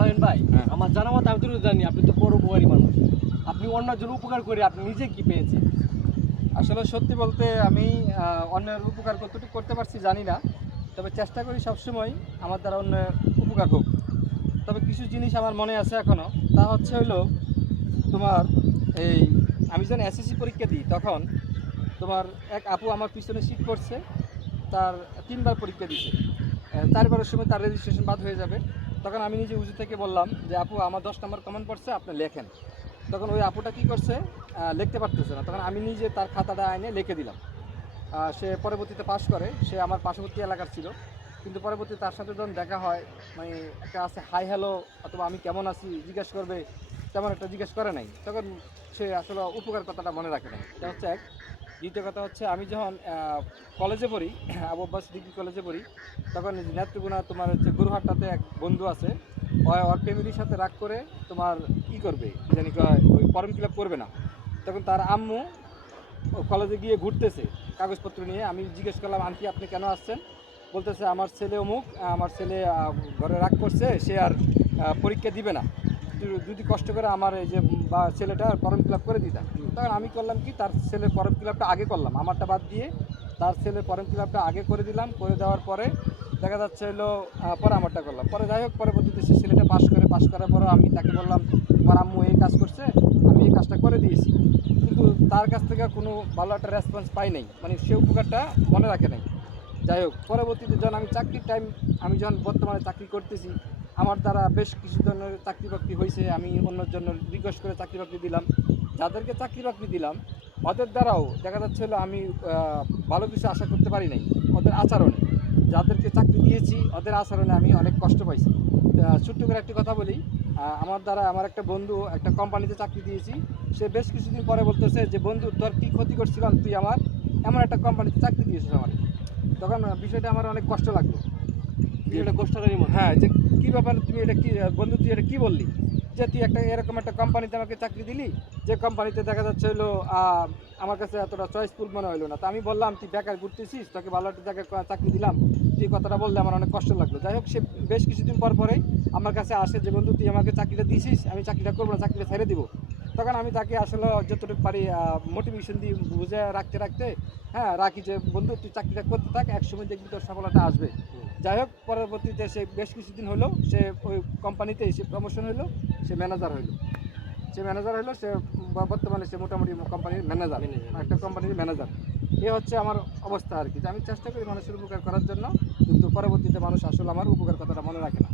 আলামিন ভাই, আমার জানা মতো আমি তো জানি আপনি তো পরোপকারী মানুষ। আপনি অন্যের জন্য উপকার করে আপনি নিজে কি পেয়েছেন? আসলে সত্যি বলতে আমি অন্যের উপকার কতটুকু করতে পারছি জানি না, তবে চেষ্টা করি সবসময় আমার দ্বারা অন্যের উপকার হোক। তবে কিছু জিনিস আমার মনে আছে এখনও, তা হচ্ছে হইলো তোমার এই আমি যখন এসএসসি পরীক্ষা দিই তখন তোমার এক আপু আমার পিছনে সিট করছে, তার 3বার পরীক্ষা দিছে, 4বারের সময় তার রেজিস্ট্রেশন বাদ হয়ে যাবে। তখন আমি নিজে উজু থেকে বললাম যে আপু আমার 10 নম্বর কমন পড়ছে, আপনি লেখেন। তখন ওই আপুটা কী করছে, লিখতে পারতেছে না, তখন আমি নিজে তার খাতাটা এনে লিখে দিলাম। সে পরবর্তীতে পাশ করে, সে আমার পার্শ্ববর্তী এলাকার ছিল, কিন্তু পরবর্তী তার সাথে যখন দেখা হয় মানে একটা আছে হাই হ্যালো অথবা আমি কেমন আছি জিজ্ঞেস করবে, তেমন একটা জিজ্ঞেস করে নাই। তখন সে আসলে উপকার কথাটা মনে রাখে নাই, এটা হচ্ছে এক। দ্বিতীয় কথা হচ্ছে আমি যখন কলেজে পড়ি, আবু আব্বাস ডিগ্রি কলেজে পড়ি, তখন নেত্রকোনা তোমার হচ্ছে গুরুহাটটাতে এক বন্ধু আছে, ওর ফ্যামিলির সাথে রাগ করে তোমার করবে কি জানি কয় ওই ফর্ম ফিল আপ করবে না। তখন তার আম্মু কলেজে গিয়ে ঘুরতেছে কাগজপত্র নিয়ে। আমি জিজ্ঞেস করলাম আন্টি আপনি কেন আসছেন? বলতেছে আমার ছেলে অমুক, আমার ছেলে ঘরে রাগ করছে, সে আর পরীক্ষা দিবে না, যদি কষ্ট করে আমার এই যে বা ছেলেটা ফর্ম ফিল আপ করে দিতাম। তখন আমি করলাম কি, তার ছেলের ফর্ম ফিল আপটা আগে করলাম, আমারটা বাদ দিয়ে তার ছেলের ফর্ম ফিল আপটা আগে করে দিলাম। করে দেওয়ার পরে দেখা যাচ্ছে হলো পরে আমারটা করলাম। পরে যাই হোক পরবর্তীতে সে ছেলেটা পাশ করার পরে আমি তাকে বললাম আমার আম্মু এই কাজ করছে, আমি এই কাজটা করে দিয়েছি, কিন্তু তার কাছ থেকে কোনো ভালো একটা রেসপন্স পাই নাই, মানে সে উপকারটা মনে রাখে নাই। যাই হোক পরবর্তীতে যখন আমি চাকরির টাইম, আমি যখন বর্তমানে চাকরি করতেছি, আমার দ্বারা বেশ কিছু ধরনের চাকরি বাকরি হয়েছে, আমি অন্যের জন্য রিকোয়েস্ট করে চাকরি বাকরি দিলাম। যাদেরকে চাকরি বাকরি দিলাম ওদের দ্বারাও দেখা যাচ্ছে হলো আমি ভালো কিছু আশা করতে পারি নাই ওদের আচরণে। যাদেরকে চাকরি দিয়েছি ওদের আচরণে আমি অনেক কষ্ট পাইছি। ছোট্ট করে একটি কথা বলি, আমার দ্বারা আমার একটা বন্ধু একটা কোম্পানিতে চাকরি দিয়েছি, সে বেশ কিছুদিন পরে বলতেছে যে বন্ধু তোর কী ক্ষতি করছিলাম, তুই আমার এমন একটা কোম্পানিতে চাকরি দিয়েছিস আমার। তখন বিষয়টা আমার অনেক কষ্ট লাগলো। এটা কষ্টকারী মনে। হ্যাঁ, যে কী ব্যাপার, তুমি এটা কী বন্ধু তুই এটা কী বললি, যে তুই একটা এরকম একটা কোম্পানিতে আমাকে চাকরি দিলি, যে কোম্পানিতে দেখা যাচ্ছে হলো আমার কাছে এতটা চয়েসফুল মনে হলো না। তো আমি বললাম তুই বেকার ঘুরতেছিস, তোকে ভালো একটা জায়গায় চাকরি দিলাম, তুই কথাটা বললে আমার অনেক কষ্ট লাগলো। যাই হোক সে বেশ কিছুদিন পর পরেই আমার কাছে আসে যে বন্ধু তুই আমাকে চাকরিটা দিয়েছিস, আমি চাকরিটা করবো না, চাকরিটা ছেড়ে দিব। তখন আমি তাকে আসলে যতটুকু পারি মোটিভেশন দিয়ে বুঝে রাখতে রাখতে রাখি যে বন্ধু তুই চাকরিটা করতে থাক, একসময় দেখবি তোর সফলতা আসবে। যাই হোক পরবর্তীতে সে বেশ কিছুদিন হলো সে ওই কোম্পানিতে সে প্রমোশন হলো, সে ম্যানেজার হলো। সে বর্তমানে সে মোটামুটি কোম্পানির ম্যানেজার, একটা কোম্পানির ম্যানেজার। এ হচ্ছে আমার অবস্থা আর কি, যে আমি চেষ্টা করি মানুষের উপকার করার জন্য, কিন্তু পরবর্তীতে মানুষ আসলে আমার উপকার কথাটা মনে রাখে না।